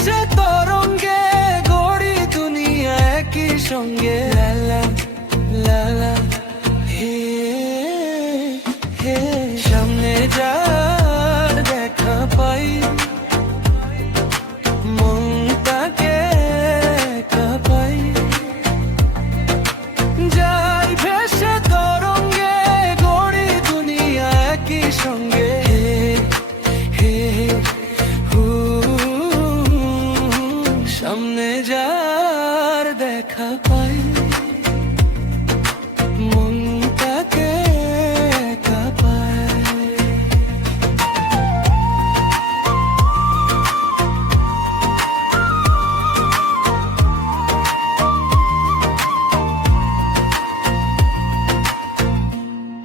ভেসে তরঙ্গে গড়ি দুনিয়া একই সঙ্গে। লালা লালা হে হে, সামনে যার দেখা পাই মনটাকে কাঁপাই। যাই ভেসে তরঙ্গে গড়ি দুনিয়া একই সঙ্গে। হে হু, সামনে যার দেখা পাই মনটাকে কাঁপাই।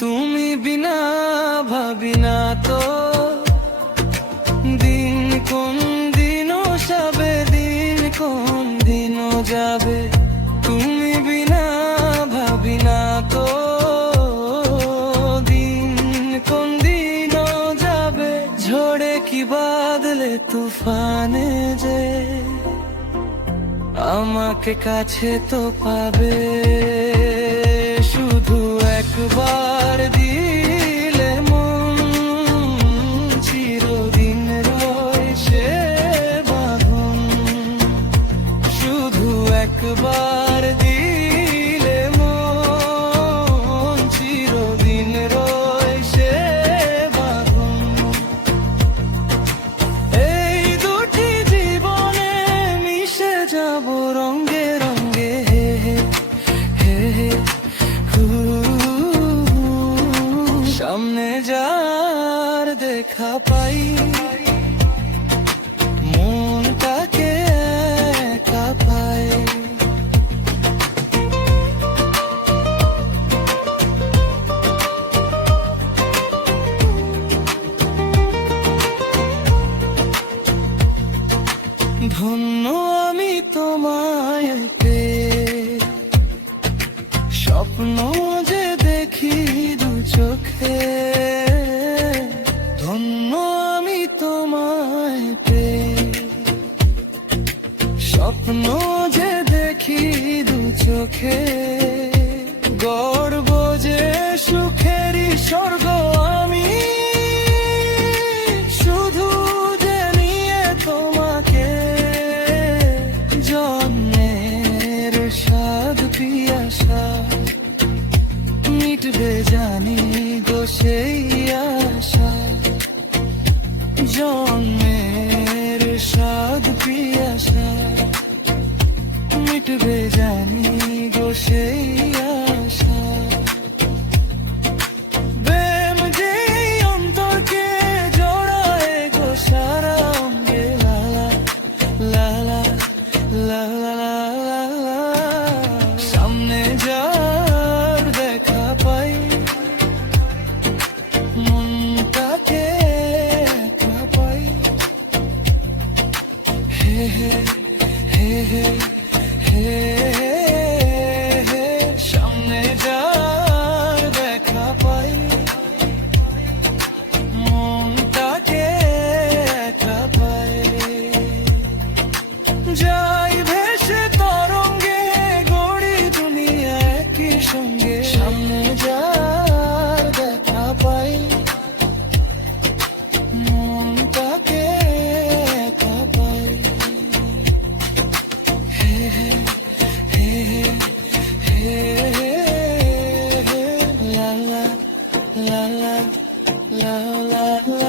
তুমি বিনা ভাবি না তো দিন কোন দিনও যাবে, দিন কোন দিনও যাবে। তুমি বিনা ভাবি না তো দিন কোন দিনও যাবে। ঝড়ে কি বাদলে তুফানে যে আমাকে কাছে তো পাবে। শুধু একবার দিলে মন চিরদিন রয় সে বাঁধন। শুধু একবার দিলে মন চিরদিন রয় সে বাঁধন। এই দুটি জীবনে মিশে যাব রঙে রঙে। হে হে হে হু, সামনে যার দেখা পাই মনটাকে কাঁপাই। ধন্য আমি তোমায় পেয়ে, স্বপ্ন যে দেখি দু চোখে। ধন্য আমি তোমায় পেয়ে, স্বপ্ন যে দেখি দু চোখে। গর্ব যে সুখেরই স্বর্গ আমি, শুধু যে নিয়ে তোমাকে। জন্মের স্বাদ পিয়াসা মিটবে জানি গো সেই আশা। জন্মের স্বাদ পিয়াসা মিটবে জানি গো সেই আশা। প্রেম যেই অন্তরকে জড়ায় গো সারা অঙ্গে। লালা লালা লালা লালা, সামনে যার দেখা পাই মনটাকে কাঁপাই। হে হে হে হে হে হে, সামনে যার দেখা পাই মনটাকে কাঁপাই। যাই ভেসে তরঙ্গে গড়ি দুনিয়া একই সঙ্গে। সামনে যার দেখা পাই মনটাকে কাঁপাই। হে হে হে হে হে, লা লা লা লা লা লা।